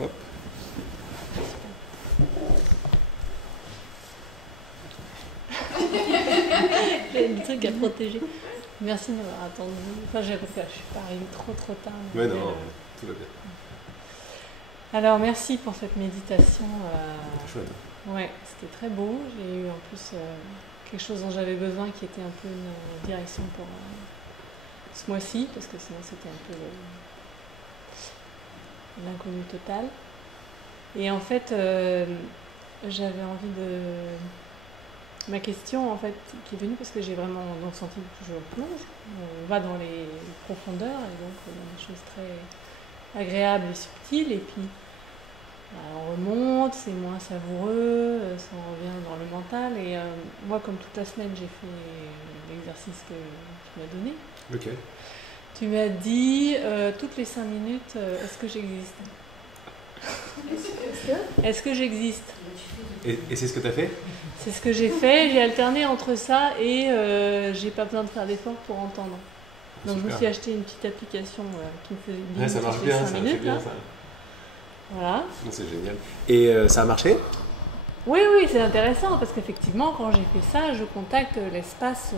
Hop. J'ai des trucs à protéger. Merci de m'avoir attendu. Enfin, je suis pas arrivée trop tard. Ouais, non, tout va bien. Alors, merci pour cette méditation. C'était chouette. Ouais, c'était très beau. J'ai eu en plus quelque chose dont j'avais besoin qui était un peu une direction pour ce mois-ci, parce que sinon c'était un peu l'inconnu total. Et en fait, j'avais envie de... Ma question, en fait, qui est venue parce que j'ai vraiment senti que je plonge, on va dans les profondeurs, et donc dans des choses très agréables et subtiles, et puis on remonte, c'est moins savoureux, ça revient dans le mental, et moi, comme toute la semaine, j'ai fait l'exercice que tu m'as donné. Ok. Tu m'as dit, toutes les 5 minutes, est-ce que j'existe ? Est-ce que j'existe ? Et c'est ce que tu as fait? C'est ce que j'ai fait, j'ai alterné entre ça et j'ai pas besoin de faire d'efforts pour entendre. Donc je me suis acheté une petite application qui me faisait ouais, ça marche bien, 5 minutes, bien là. ça. Voilà. C'est génial. Et ça a marché? Oui, c'est intéressant parce qu'effectivement, quand j'ai fait ça, je contacte l'espace,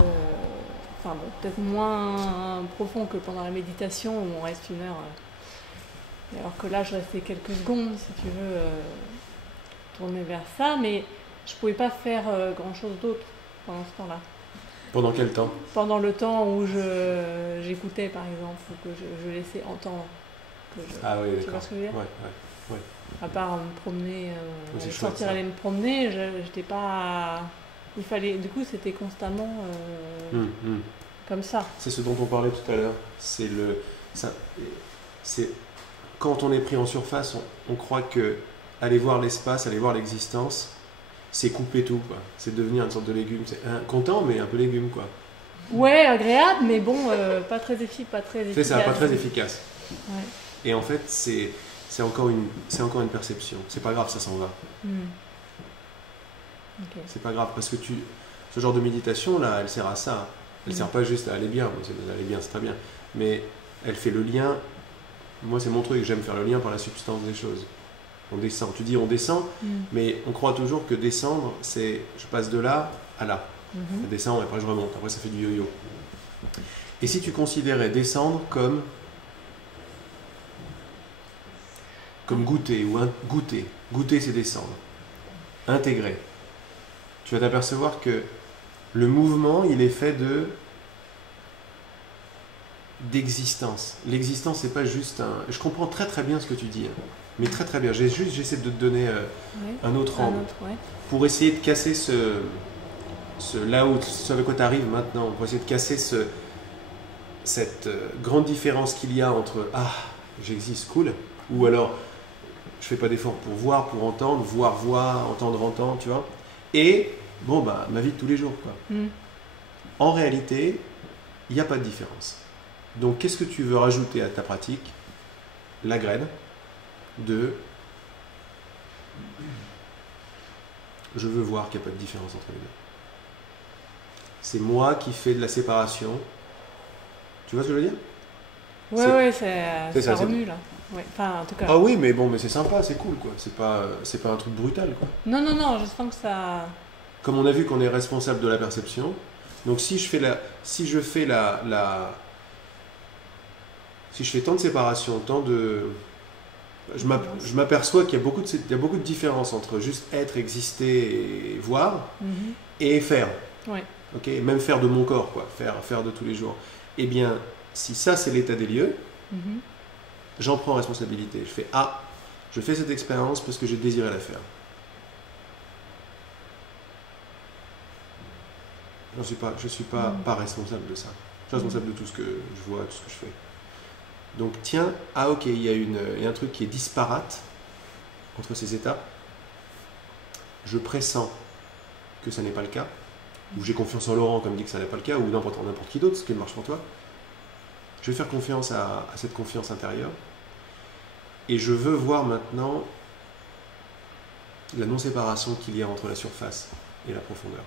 enfin bon, peut-être moins profond que pendant la méditation où on reste 1 heure. Alors que là, je restais quelques secondes, si tu veux, tourner vers ça, mais je ne pouvais pas faire grand-chose d'autre pendant ce temps-là. Pendant quel temps? Pendant le temps où j'écoutais, par exemple, ou que je laissais entendre. Ah oui, d'accord. Tu vois ce que je veux dire? Ouais. À part me promener, sortir ça. aller me promener, j'étais pas... Il fallait... Du coup, c'était constamment comme ça. C'est ce dont on parlait tout à l'heure. C'est quand on est pris en surface, on croit que aller voir l'espace, aller voir l'existence, c'est couper tout, quoi. C'est devenir une sorte de légume. C'est content, mais un peu légume, quoi. Ouais, agréable, mais bon, pas très efficace. C'est ça, pas très efficace. Ouais. Et en fait, c'est encore une perception. C'est pas grave, ça s'en va. Okay. C'est pas grave, parce que ce genre de méditation, là, elle sert à ça. Elle sert pas juste à aller bien. Bon, aller bien, c'est très bien. Mais elle fait le lien. Moi, c'est mon truc. J'aime faire le lien par la substance des choses. On descend. Tu dis on descend, mais on croit toujours que descendre, c'est je passe de là à là. Je descends et après je remonte. Après, ça fait du yo-yo. Et si tu considérais descendre comme goûter ou goûter. Goûter, c'est descendre. Intégrer. Tu vas t'apercevoir que le mouvement, il est fait d'existence. L'existence, c'est pas juste un... Je comprends très très bien ce que tu dis, mais très très bien. J'essaie de te donner un autre angle. Pour essayer de casser ce avec quoi tu arrives maintenant, pour essayer de casser cette grande différence qu'il y a entre « Ah, j'existe, cool » ou alors « Je fais pas d'effort pour voir, pour entendre, voir, entendre, tu vois ?» et bon, bah, ma vie de tous les jours, quoi. En réalité, il n'y a pas de différence. Donc, qu'est-ce que tu veux rajouter à ta pratique? La graine de je veux voir qu'il n'y a pas de différence entre les deux. C'est moi qui fais de la séparation. Tu vois ce que je veux dire? Ouais, ça remue là. Ouais. Enfin, en tout cas. Ah oui, mais bon, mais c'est sympa, c'est cool, quoi. C'est pas un truc brutal, quoi. Non, je sens que ça... Comme on a vu qu'on est responsable de la perception, donc si je fais tant de séparation, tant de... Je m'aperçois qu'il y a beaucoup de différences entre juste être, exister et voir, et faire. Ouais. Okay, même faire de mon corps, quoi. Faire de tous les jours. Eh bien, si ça c'est l'état des lieux, j'en prends responsabilité. Je fais je fais cette expérience parce que j'ai désiré la faire. Je suis pas responsable de ça. Je suis responsable de tout ce que je vois, tout ce que je fais. Donc tiens, ok, il y a un truc qui est disparate entre ces états. Je pressens que ça n'est pas le cas, ou j'ai confiance en Laurent comme dit que ça n'est pas le cas, ou n'importe qui d'autre, ce qui marche pour toi. Je vais faire confiance à cette confiance intérieure. Et je veux voir maintenant la non-séparation qu'il y a entre la surface et la profondeur.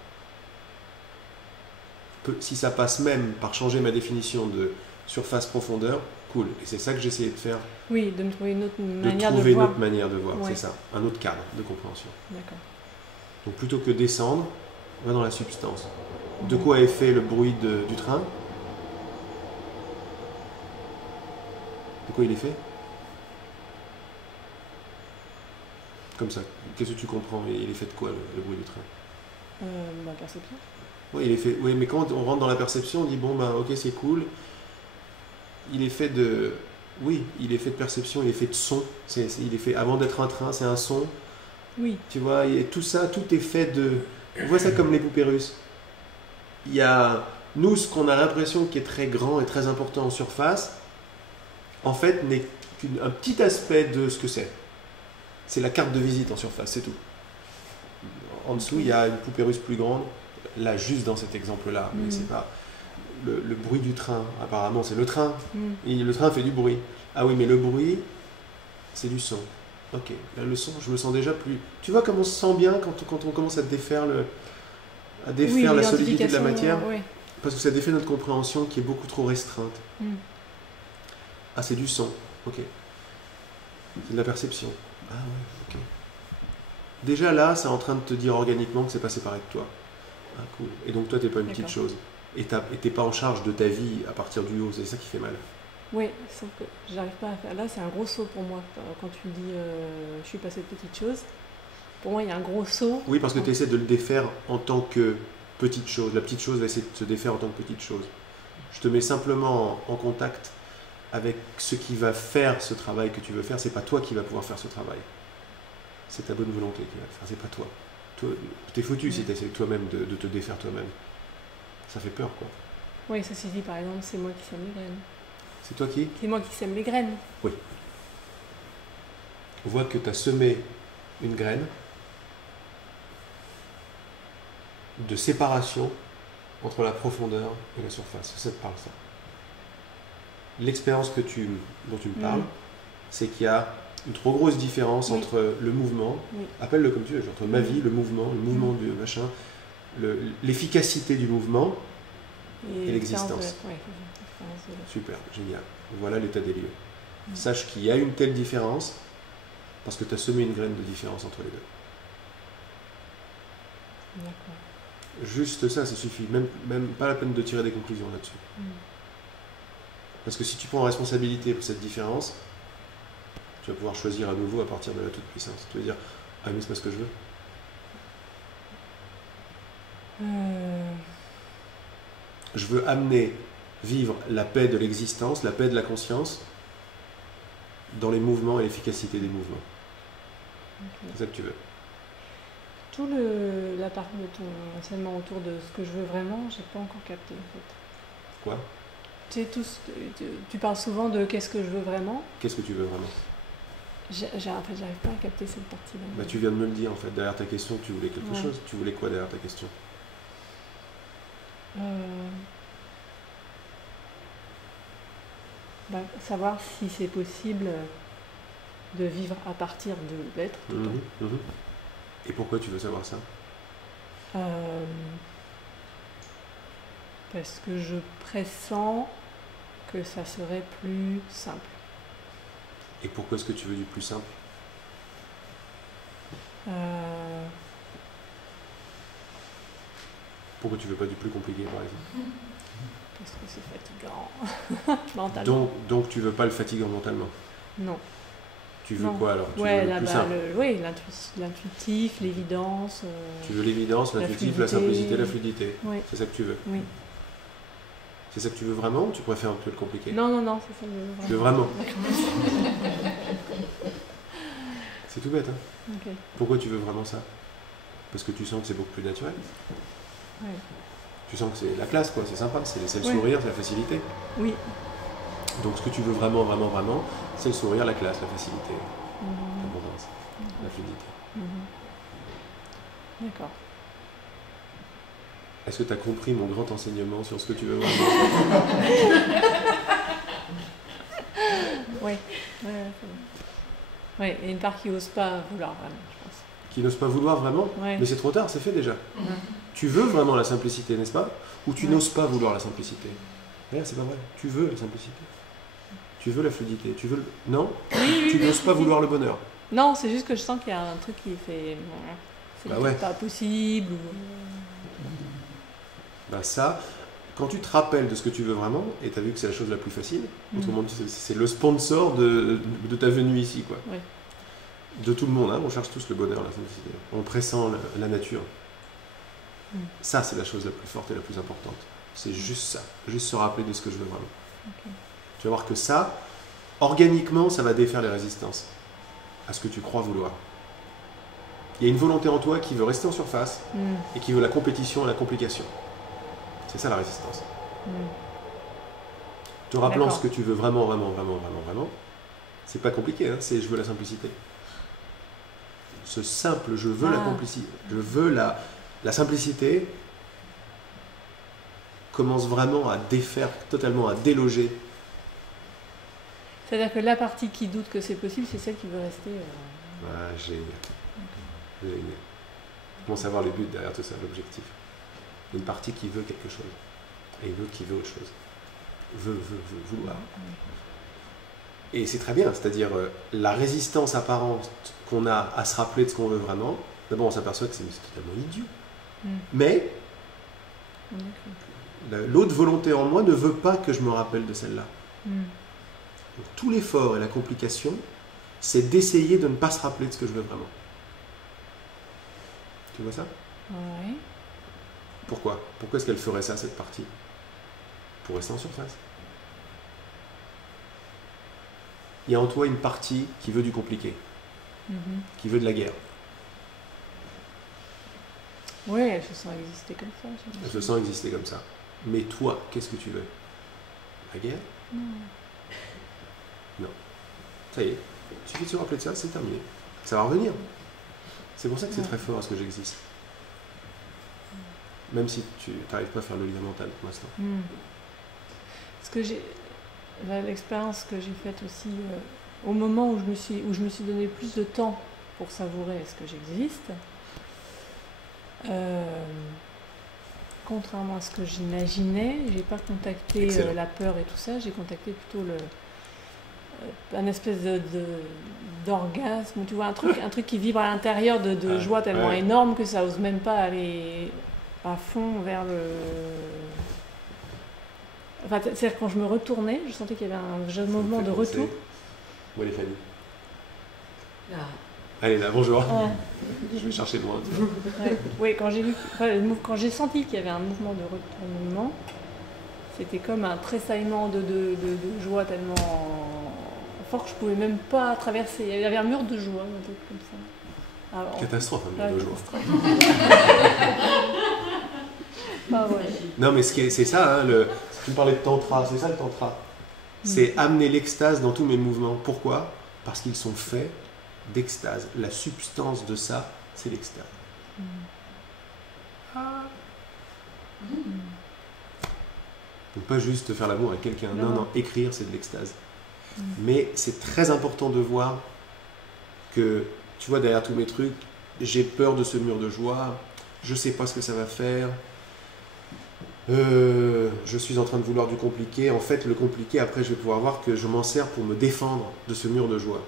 Si ça passe même par changer ma définition de surface, profondeur, cool. Et c'est ça que j'essayais de faire, Oui, de me trouver une autre de manière de trouver une voir. autre manière de voir, Ouais. c'est ça, un autre cadre de compréhension. D'accord. Donc plutôt que descendre, on va dans la substance. De quoi est fait le bruit du train? De quoi il est fait? Comme ça. Qu'est-ce que tu comprends? Il est fait de quoi le bruit du train? Ma perception. Oui, il est fait. Oui, mais quand on rentre dans la perception, on dit bon ben ok c'est cool. Il est fait de. Oui, il est fait de perception, il est fait de son. Il est fait avant d'être un train, c'est un son. Oui. Tu vois, et tout ça, tout est fait de. On voit ça comme les poupées russes. Il y a nous ce qu'on a l'impression qui est très grand et très important en surface, en fait n'est qu'un petit aspect de ce que c'est. C'est la carte de visite en surface, c'est tout. En dessous, il y a une poupée russe plus grande. Là, juste dans cet exemple-là, mais c'est pas le bruit du train. Apparemment, c'est le train. Et le train fait du bruit. Ah oui, mais le bruit, c'est du son. Ok, là, le son, je me sens déjà plus. Tu vois comment on se sent bien quand on commence à défaire la solidité de la matière, oui. parce que ça défait notre compréhension qui est beaucoup trop restreinte. Ah, c'est du son. Ok. C'est de la perception. Ah ouais, ok. Déjà là, c'est en train de te dire organiquement que c'est pas séparé de toi. Ah cool. Et donc toi, t'es pas une petite chose. Et t'es pas en charge de ta vie à partir du haut. C'est ça qui fait mal. Oui, sauf que j'arrive pas à faire. Là, c'est un gros saut pour moi. Quand tu dis je suis passée de petite chose, pour moi, il y a un gros saut. Oui, parce que tu essaies de le défaire en tant que petite chose. La petite chose va essayer de se défaire en tant que petite chose. Je te mets simplement en contact avec ce qui va faire ce travail que tu veux faire. C'est pas toi qui va pouvoir faire ce travail. C'est ta bonne volonté qui va le faire. C'est pas toi. T'es foutu si tu essaies toi-même de te défaire toi-même. Ça fait peur, quoi. Oui, ceci dit, par exemple, c'est moi qui sème les graines. C'est toi qui? C'est moi qui sème les graines. Oui. On voit que tu as semé une graine de séparation entre la profondeur et la surface. Ça te parle, ça. L'expérience dont tu me parles, c'est qu'il y a une trop grosse différence entre le mouvement, appelle-le comme tu veux, entre ma vie, le mouvement du machin, l'efficacité du mouvement et l'existence. Super, génial. Voilà l'état des lieux. Sache qu'il y a une telle différence parce que tu as semé une graine de différence entre les deux. D'accord. Juste ça suffit. Même pas la peine de tirer des conclusions là-dessus. Parce que si tu prends responsabilité pour cette différence, tu vas pouvoir choisir à nouveau à partir de la toute-puissance. Tu vas dire, ah mais c'est pas ce que je veux. Je veux vivre la paix de l'existence, la paix de la conscience, dans les mouvements et l'efficacité des mouvements. Okay. C'est ça que tu veux. Tout la partie de ton enseignement autour de ce que je veux vraiment, j'ai pas encore capté en fait. Quoi? Tu sais, tu parles souvent de qu'est-ce que je veux vraiment. Qu'est-ce que tu veux vraiment? En fait, j'arrive pas à capter cette partie-là. Bah, tu viens de me le dire en fait. Derrière ta question, tu voulais quelque chose. Tu voulais quoi derrière ta question? Savoir si c'est possible de vivre à partir de l'être. Et pourquoi tu veux savoir ça? Parce que je pressens que ça serait plus simple. Et pourquoi est-ce que tu veux du plus simple? Pourquoi tu veux pas du plus compliqué par exemple? Parce que c'est fatigant mentalement. Donc tu veux pas le fatigant mentalement? Non. Tu veux quoi alors? Tu veux le plus simple? L'intuitif, l'évidence. Tu veux l'évidence, l'intuitif, la simplicité, la fluidité. Oui. C'est ça que tu veux? Oui. C'est ça que tu veux vraiment ou tu préfères un peu le compliqué? Non, c'est ça que je veux vraiment. Tu veux vraiment? C'est tout bête, hein? Okay. Pourquoi tu veux vraiment ça? Parce que tu sens que c'est beaucoup plus naturel? Oui. Tu sens que c'est la classe, quoi, c'est sympa, c'est le sourire, c'est la facilité. Oui. Donc ce que tu veux vraiment, vraiment, vraiment, c'est le sourire, la classe, la facilité, l'abondance, la fluidité. D'accord. Est-ce que tu as compris mon grand enseignement sur ce que tu veux vraiment? Oui. Oui, et une part qui n'ose pas vouloir vraiment, je pense. Qui n'ose pas vouloir vraiment? Mais c'est trop tard, c'est fait déjà. Tu veux vraiment la simplicité, n'est-ce pas? Ou tu n'oses pas vouloir la simplicité? Regarde, c'est pas vrai. Tu veux la simplicité. Tu veux la fluidité. Tu veux le... Non, Oui, tu oui, n'oses pas si. vouloir le bonheur. Non, c'est juste que je sens qu'il y a un truc qui fait. C'est Bah peut-être ouais. pas possible. Ben ça, quand tu te rappelles de ce que tu veux vraiment, et tu as vu que c'est la chose la plus facile, autrement dit, c'est le sponsor de ta venue ici, quoi. Ouais. De tout le monde, hein, on cherche tous le bonheur, la simplicité. On pressent la nature. Ça, c'est la chose la plus forte et la plus importante. C'est juste ça. Juste se rappeler de ce que je veux vraiment. Ok. Tu vas voir que ça, organiquement, ça va défaire les résistances à ce que tu crois vouloir. Il y a une volonté en toi qui veut rester en surface et qui veut la compétition et la complication. C'est ça la résistance. Te rappelant D'accord. ce que tu veux vraiment, c'est pas compliqué, hein, c'est je veux la simplicité. Ce simple je veux la complicité, je veux la simplicité commence vraiment à défaire, totalement à déloger. C'est-à-dire que la partie qui doute que c'est possible, c'est celle qui veut rester. Ah, génial. Génial. Commence à voir le but derrière tout ça, l'objectif. Une partie qui veut quelque chose et une autre qui veut autre chose. Veut, vouloir. Et c'est très bien, c'est-à-dire la résistance apparente qu'on a à se rappeler de ce qu'on veut vraiment, d'abord on s'aperçoit que c'est totalement idiot. Mais l'autre volonté en moi ne veut pas que je me rappelle de celle-là. Donc, tout l'effort et la complication, c'est d'essayer de ne pas se rappeler de ce que je veux vraiment. Tu vois ça? Ouais. Pourquoi? Pourquoi est-ce qu'elle ferait ça, cette partie? Pour rester en surface. Il y a en toi une partie qui veut du compliqué, qui veut de la guerre. Oui, elle se sent exister comme ça. Elle se sent exister comme ça. Mais toi, qu'est-ce que tu veux? La guerre? Non. Ça y est, il suffit de se rappeler de ça, c'est terminé. Ça va revenir. C'est pour ça que c'est très fort à ce que j'existe. Même si tu n'arrives pas à faire le lien mental pour l'instant. Parce que l'expérience que j'ai faite aussi, au moment où je me suis donné plus de temps pour savourer ce que j'existe, contrairement à ce que j'imaginais, j'ai pas contacté la peur et tout ça, j'ai contacté plutôt un espèce d'orgasme, tu vois, un truc qui vibre à l'intérieur de joie tellement énorme que ça ose même pas aller à fond vers le... Enfin, c'est-à-dire quand je me retournais, je sentais qu'il y avait un jeune mouvement de retour. Où est les familles? Là. Allez, là, bonjour. Je vais chercher loin. Oui, quand j'ai senti qu'il y avait un mouvement de retournement, c'était comme un tressaillement de joie tellement fort que je pouvais même pas traverser. Il y avait un mur de joie, un truc comme ça. Alors, catastrophe, un mur de joie. Ah ouais. Non, mais c'est ça, hein, tu me parlais de tantra, c'est ça le tantra. C'est amener l'extase dans tous mes mouvements. Pourquoi? Parce qu'ils sont faits d'extase. La substance de ça, c'est l'extase. Donc pas juste faire l'amour avec quelqu'un. Non, écrire, c'est de l'extase. Mais c'est très important de voir que, tu vois, derrière tous mes trucs, j'ai peur de ce mur de joie, je sais pas ce que ça va faire, je suis en train de vouloir du compliqué. En fait, le compliqué, après, je vais pouvoir voir que je m'en sers pour me défendre de ce mur de joie.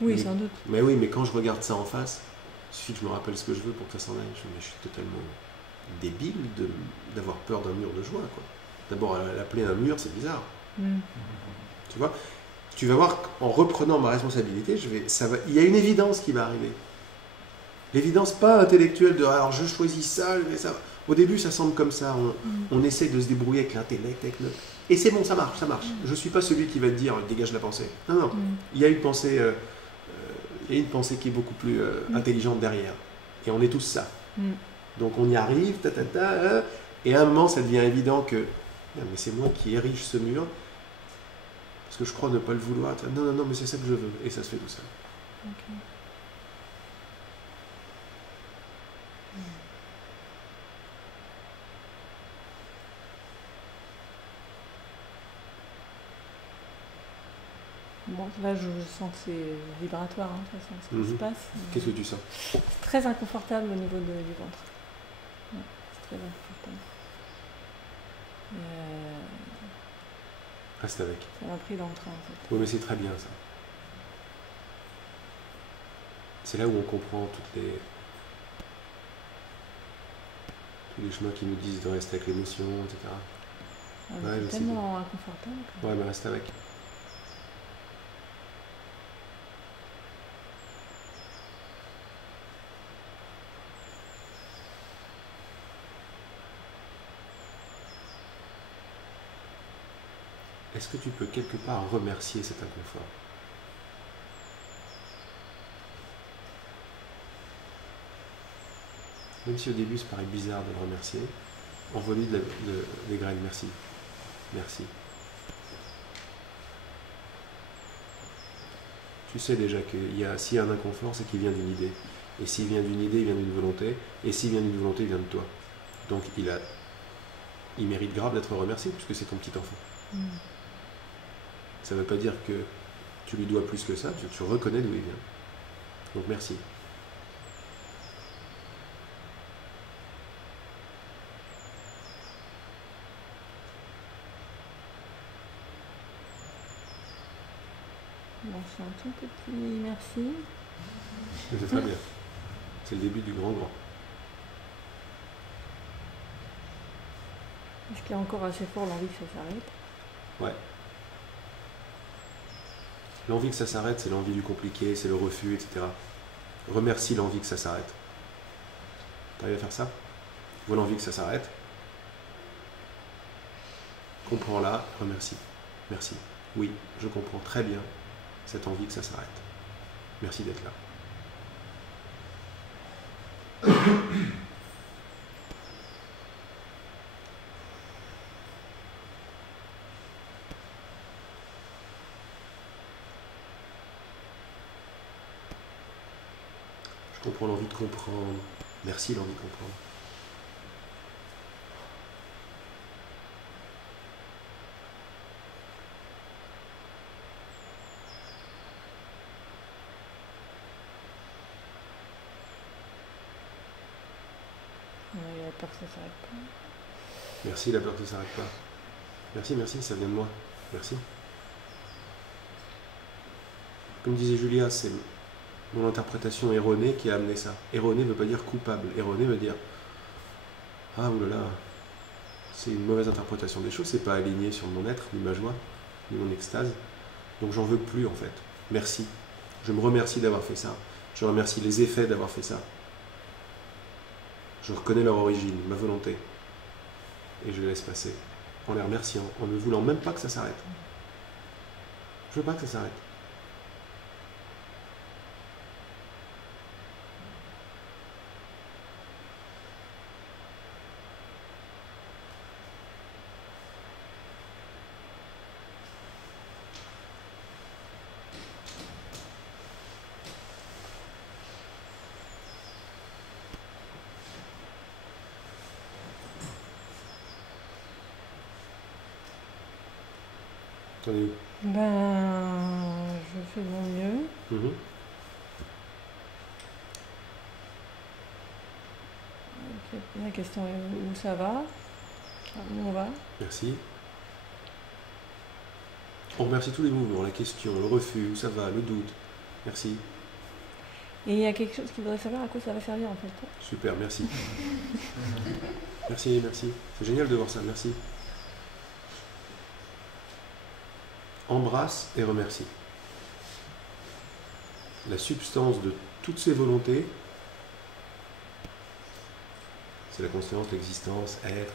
Oui, sans doute. Mais oui, mais quand je regarde ça en face, il suffit que je me rappelle ce que je veux pour que ça s'en aille. Je suis totalement débile d'avoir peur d'un mur de joie, quoi. D'abord, l'appeler un mur, c'est bizarre. Tu vois? Tu vas voir qu'en reprenant ma responsabilité, il y a une évidence qui va arriver. L'évidence pas intellectuelle de alors je choisis ça, ça. Au début, ça semble comme ça. On essaie de se débrouiller avec l'intellect, et c'est bon, ça marche. Je suis pas celui qui va te dire dégage la pensée. Non. Il y a une pensée, qui est beaucoup plus intelligente derrière. Et on est tous ça. Donc on y arrive, et à un moment, ça devient évident que mais c'est moi qui érige ce mur parce que je crois ne pas le vouloir. Non, mais c'est ça que je veux, et ça se fait tout seul. Okay. Bon, là, je sens que c'est vibratoire, hein, de toute façon, ce qui se passe. Qu'est-ce que tu sens? C'est très inconfortable au niveau du ventre. Ouais, c'est très inconfortable. Reste avec. Ça m'a pris dans le train en fait. Oui, mais c'est très bien ça. C'est là où on comprend tous les chemins qui nous disent de rester avec l'émotion, etc. Ah, Ouais, je c'est sais tellement inconfortable. Ouais, mais reste avec. Est-ce que tu peux quelque part remercier cet inconfort? Même si au début ça paraît bizarre de le remercier, envoie-lui des graines. Merci. Merci. Tu sais déjà que s'il y a un inconfort, c'est qu'il vient d'une idée. Et s'il vient d'une idée, il vient d'une volonté. Et s'il vient d'une volonté, il vient de toi. Donc il mérite grave d'être remercié puisque c'est ton petit enfant. Ça ne veut pas dire que tu lui dois plus que ça, parce que tu reconnais d'où il vient. Donc merci. Bon, c'est un tout petit merci. C'est très bien. C'est le début du grand. Est-ce qu'il y a encore assez fort l'envie que ça s'arrête? Ouais. L'envie que ça s'arrête, c'est l'envie du compliqué, c'est le refus, etc. Remercie l'envie que ça s'arrête. T'arrives à faire ça? Vois l'envie que ça s'arrête. Comprends-la, remercie. Merci. Oui, je comprends très bien cette envie que ça s'arrête. Merci d'être là. Je comprends l'envie de comprendre. Merci l'envie de comprendre. Il a peur que ça s'arrête pas. Merci, la peur que ça ne s'arrête pas. Merci, ça vient de moi. Merci. Comme disait Julia, c'est mon interprétation erronée qui a amené ça. Erronée ne veut pas dire coupable. Erronée veut dire ah oulala, c'est une mauvaise interprétation des choses, c'est pas aligné sur mon être, ni ma joie, ni mon extase. Donc j'en veux plus en fait. Merci. Je me remercie d'avoir fait ça. Je remercie les effets d'avoir fait ça. Je reconnais leur origine, ma volonté. Et je les laisse passer. En les remerciant, en ne voulant même pas que ça s'arrête. Je veux pas que ça s'arrête. T'en es où? Je fais de mon mieux. La question est où ça va? Où on va? Merci. On remercie tous les mouvements, la question, le refus, où ça va, le doute. Merci. Et il y a quelque chose qui voudrait savoir à quoi ça va servir en fait. Super, merci. Merci. C'est génial de voir ça, merci. Embrasse et remercie. La substance de toutes ces volontés, c'est la conscience, l'existence, être,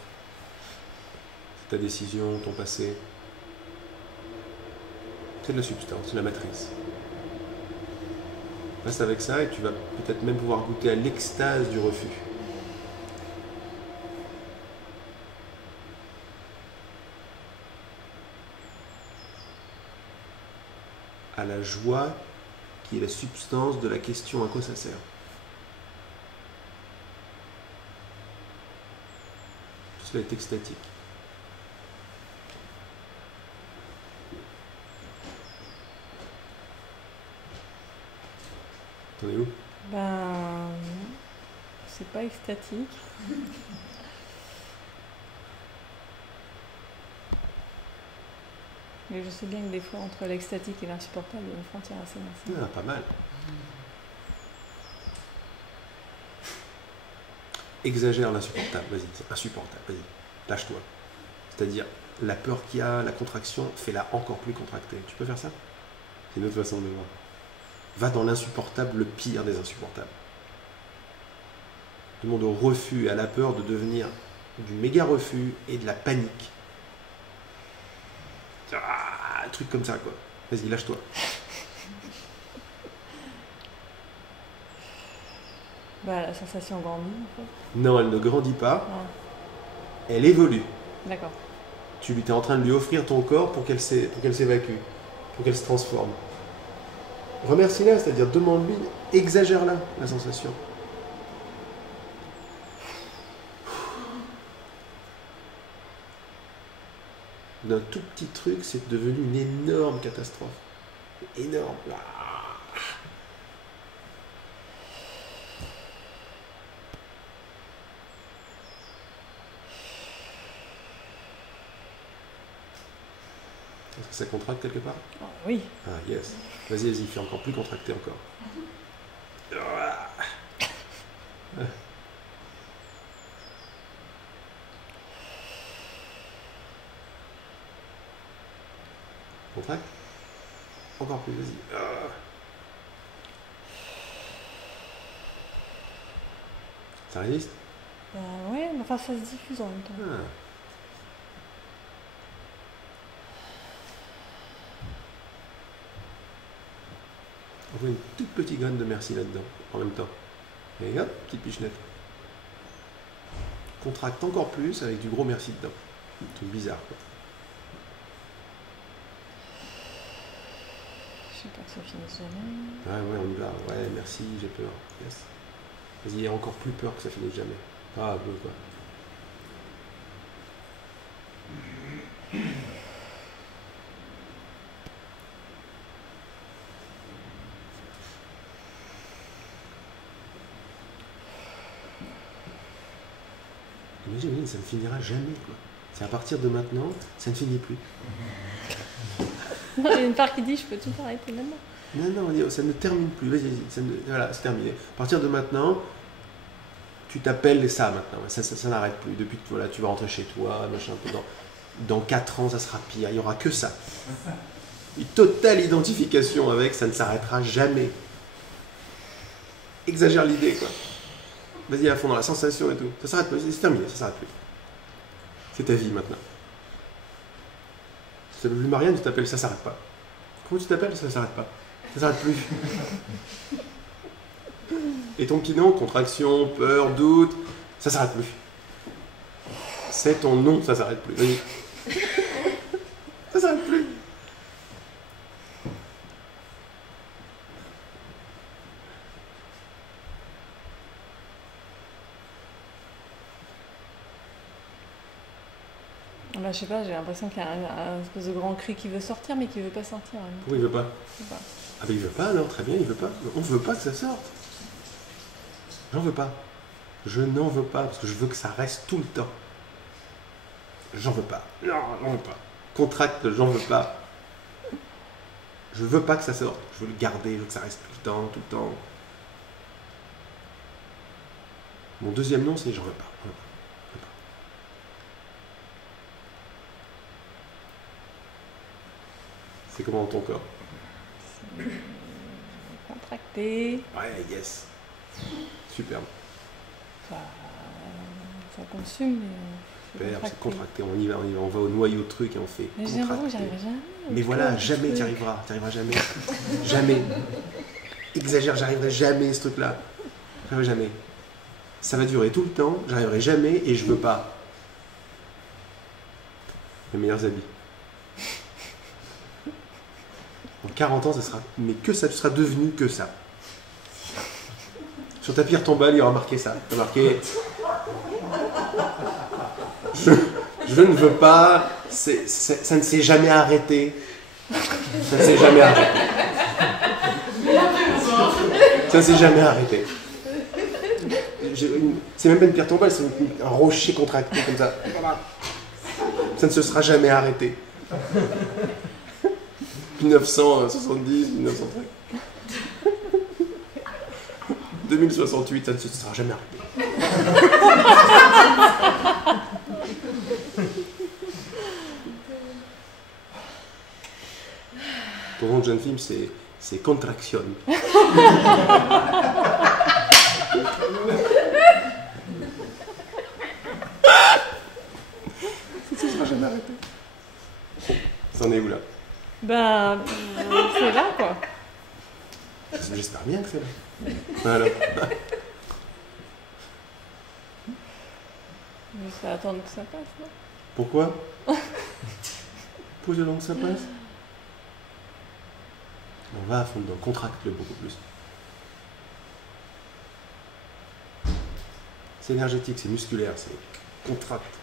c'est ta décision, ton passé. C'est de la substance, c'est la matrice. Reste avec ça et tu vas peut-être même pouvoir goûter à l'extase du refus. À la joie qui est la substance de la question à quoi ça sert. Tout cela est extatique. T'en es où? C'est pas extatique. Mais je sais bien que des fois, entre l'extatique et l'insupportable, il y a une frontière assez mince. Ah, pas mal. Exagère l'insupportable, vas-y, c'est insupportable, vas-y, lâche-toi. C'est-à-dire, la peur qu'il y a, la contraction, fais-la encore plus contractée. Tu peux faire ça? C'est une autre façon de le voir. Va dans l'insupportable, le pire des insupportables. Demande au refus et à la peur de devenir du méga refus et de la panique. Un truc comme ça, quoi. Vas-y, lâche-toi. Bah, la sensation grandit, en fait. Non, elle ne grandit pas. Ah, Elle évolue. d'accord. Tu es en train de lui offrir ton corps pour qu'elle s'évacue, pour qu'elle se transforme. Remercie-la, c'est-à-dire demande-lui, exagère-la, la sensation. D'un tout petit truc, c'est devenu une énorme catastrophe. Énorme. Est-ce que ça contracte quelque part? Ah, oui. Ah, yes. Vas-y, fais encore plus contracté encore. Contracte. Encore plus, vas-y. Ça résiste? Bah, ouais, mais enfin, ça se diffuse en même temps. Ah. On voit une toute petite graine de merci là-dedans, en même temps. Et hop, petite pichenette. Contracte encore plus avec du gros merci dedans. Un truc bizarre, quoi. Je sais pas que ça finisse jamais. Ouais, on y va. Ouais, merci, j'ai peur. Yes. Vas-y, encore plus peur que ça finisse jamais. Ah, bleu, quoi. Imagine, ça ne finira jamais, quoi. C'est à partir de maintenant, ça ne finit plus. Il y a une part qui dit je peux tout arrêter maintenant. Non, ça ne termine plus. Vas-y, voilà, c'est terminé. À partir de maintenant, tu t'appelles ça maintenant. Ça n'arrête plus. Depuis que voilà, tu vas rentrer chez toi, machin, dans 4 ans, ça sera pire. Il n'y aura que ça. Une totale identification avec, ça ne s'arrêtera jamais. Exagère l'idée, quoi. Vas-y à fond dans la sensation et tout. Ça s'arrête plus, c'est terminé, ça s'arrête plus. C'est ta vie maintenant. Tu t'appelles plus Marianne, tu t'appelles ça s'arrête pas. Comment tu t'appelles? Ça s'arrête pas. Ça s'arrête plus. Et ton petit nom, contraction, peur, doute, ça s'arrête plus. C'est ton nom, ça s'arrête plus. Vas-y. Ça s'arrête plus. Bah, je sais pas, j'ai l'impression qu'il y a un espèce de grand cri qui veut sortir, mais qui veut pas sortir. Hein. Pourquoi il veut pas? Je sais pas. Ah ben il veut pas alors, très bien, il veut pas. On veut pas que ça sorte. J'en veux pas. Je n'en veux pas, parce que je veux que ça reste tout le temps. J'en veux pas. Non, j'en veux pas. Contracte, j'en veux pas. Je veux pas que ça sorte. Je veux le garder, je veux que ça reste tout le temps, tout le temps. Mon deuxième nom, c'est j'en veux pas. J'en veux pas. C'est comment dans ton corps? Contracté. Ouais, yes. Superbe. Ça consume, mais. Superbe, c'est contracté. On y va, on va au noyau de truc et on fait. Mais j'ai l'impression que j'arriverai jamais. Mais voilà, jamais tu y arriveras. Tu n'y arriveras jamais. Jamais. Exagère, j'arriverai jamais à ce truc-là. J'arriverai jamais. Ça va durer tout le temps, j'arriverai jamais et je veux pas. Mes meilleurs habits. En 40 ans, ça sera. Mais que ça, tu seras devenu que ça. Sur ta pierre tombale, il y aura marqué ça. Il y aura marqué. Je ne veux pas. Ça ne s'est jamais arrêté. Ça ne s'est jamais arrêté. Ça ne s'est jamais arrêté. C'est même pas une pierre tombale, c'est un rocher contracté comme ça. Ça ne se sera jamais arrêté. 1970, 1930. 2068, ça ne se sera jamais arrivé. Ton nom de jeune film, c'est Contraction. Ça ne sera jamais arrêté. C'en est où là? Ben, c'est là quoi. J'espère bien que c'est là. Voilà. Je vais attendre que ça passe, non? Pourquoi? Pour le long que ça passe. On va à fond dedans, contracte-le beaucoup plus. C'est énergétique, c'est musculaire, c'est contracte.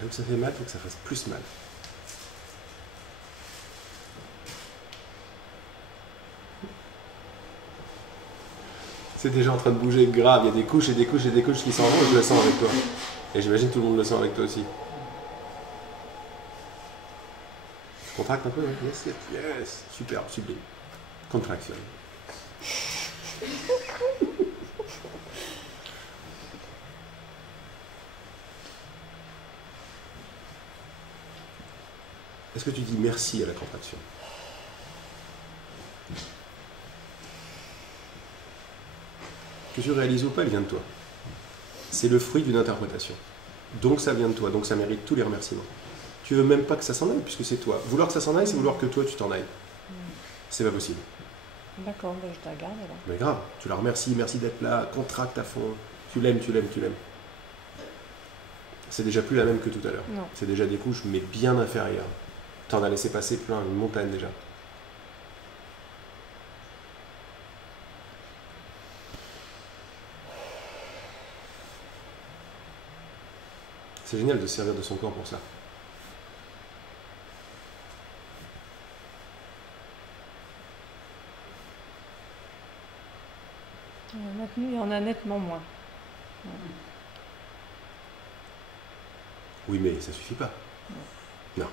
Là où ça fait mal, il faut que ça fasse plus mal. C'est déjà en train de bouger grave, il y a des couches et des couches et des couches qui s'en vont et je le sens avec toi. Et j'imagine tout le monde le sent avec toi aussi. Tu contractes un peu, hein? Yes, yes, yes. Super, sublime. Contraction. Est-ce que tu dis merci à la contraction? Que tu réalises ou pas, elle vient de toi. C'est le fruit d'une interprétation. Donc ça vient de toi, donc ça mérite tous les remerciements. Tu veux même pas que ça s'en aille, puisque c'est toi. Vouloir que ça s'en aille, c'est vouloir que toi tu t'en ailles. C'est pas possible. D'accord, ben je te regarde alors. Mais grave, tu la remercies, merci d'être là, contracte à fond. Tu l'aimes, tu l'aimes, tu l'aimes. C'est déjà plus la même que tout à l'heure. Non. C'est déjà des couches, mais bien inférieures. T'en as laissé passer plein, une montagne déjà. C'est génial de se servir de son corps pour ça. Maintenu, il y en a nettement moins. Oui, mais ça suffit pas. Non.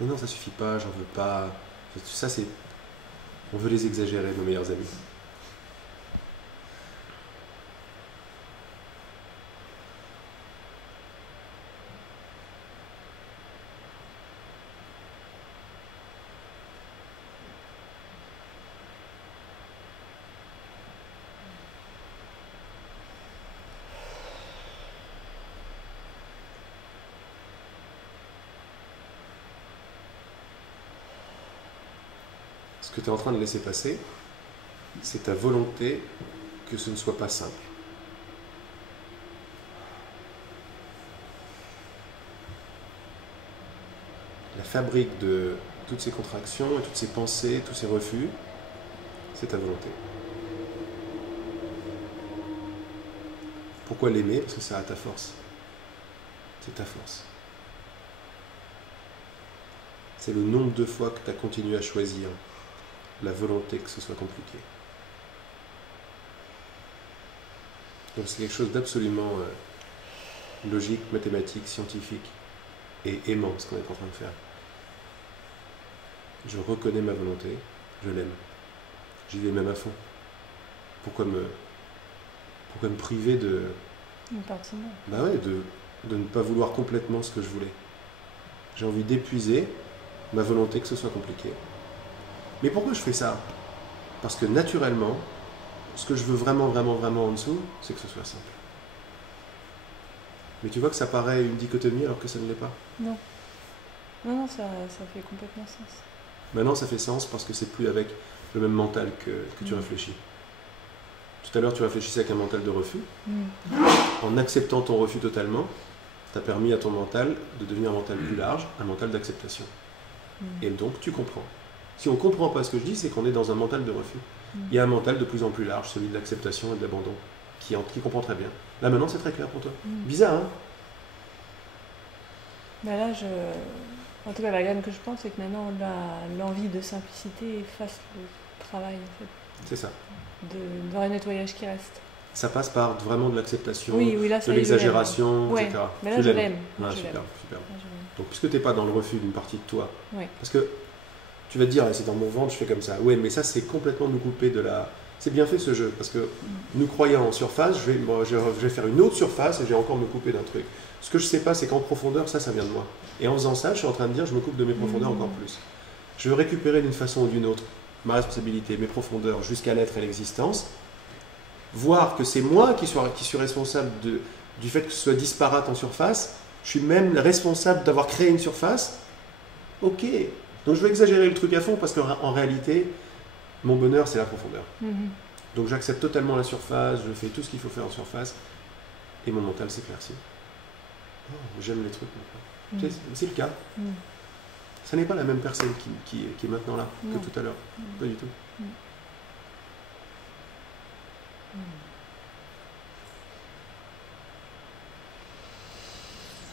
Non, ça suffit pas, j'en veux pas. Ça, c'est... On veut les exagérer, nos meilleurs amis. Ce que tu es en train de laisser passer, c'est ta volonté que ce ne soit pas simple. La fabrique de toutes ces contractions et toutes ces pensées, tous ces refus, c'est ta volonté. Pourquoi l'aimer? Parce que ça a ta force. C'est ta force. C'est le nombre de fois que tu as continué à choisir la volonté que ce soit compliqué. Donc c'est quelque chose d'absolument logique, mathématique, scientifique et aimant ce qu'on est en train de faire. Je reconnais ma volonté, je l'aime. J'y vais même à fond. Pourquoi me priver de... Une partie non. Bah ouais, de ne pas vouloir complètement ce que je voulais. J'ai envie d'épuiser ma volonté que ce soit compliqué. Mais pourquoi je fais ça? Parce que naturellement, ce que je veux vraiment, vraiment, vraiment en dessous, c'est que ce soit simple. Mais tu vois que ça paraît une dichotomie alors que ça ne l'est pas. Non. Non, ça fait complètement sens. Maintenant, ça fait sens parce que c'est plus avec le même mental que tu réfléchis. Tout à l'heure, tu réfléchissais avec un mental de refus. En acceptant ton refus totalement, tu as permis à ton mental de devenir un mental plus large, un mental d'acceptation. Et donc, tu comprends. Si on ne comprend pas ce que je dis, c'est qu'on est dans un mental de refus. Il y a un mental de plus en plus large, celui de l'acceptation et de l'abandon, qui comprend très bien. Là, maintenant, c'est très clair pour toi. Bizarre, hein? Ben là, en tout cas, la graine que je pense, c'est que maintenant, l'envie de simplicité fasse le travail, en fait. C'est ça. Dans le nettoyage qui reste. ça passe par vraiment de l'acceptation, Oui, oui, là, de ça y est, je l'exagération, l'aime. etc. Ouais, mais là, Tu je l'aimes. l'aime. Ouais, Je super, l'aime. super. Là, je l'aime. Donc, puisque tu n'es pas dans le refus d'une partie de toi, Ouais. parce que tu vas te dire, c'est dans mon ventre, je fais comme ça. Oui, mais ça, c'est complètement nous couper de la... C'est bien fait ce jeu, parce que nous croyant en surface, je vais faire une autre surface et je vais encore me couper d'un truc. Ce que je ne sais pas, c'est qu'en profondeur, ça vient de moi. Et en faisant ça, je suis en train de dire, je me coupe de mes profondeurs encore plus. Je veux récupérer d'une façon ou d'une autre ma responsabilité, mes profondeurs, jusqu'à l'être et l'existence. Voir que c'est moi qui suis responsable du fait que ce soit disparate en surface. Je suis même responsable d'avoir créé une surface. Ok. Donc je vais exagérer le truc à fond parce qu'en réalité, mon bonheur, c'est la profondeur. Donc j'accepte totalement la surface, je fais tout ce qu'il faut faire en surface, et mon mental s'éclaircit. Oh, j'aime les trucs maintenant. C'est le cas. Ça n'est pas la même personne qui est maintenant là que tout à l'heure. Pas du tout.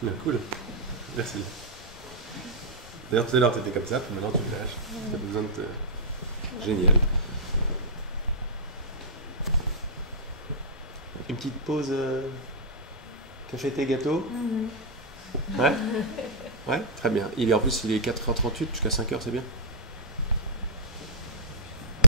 Bien, cool. Merci. D'ailleurs, tout à l'heure, tu étais comme ça, puis maintenant, tu te lâches. Tu as besoin de te... Génial. Une petite pause café, thé, gâteau. Ouais. Ouais, très bien. En plus, il est 4h38 jusqu'à 5h, c'est bien.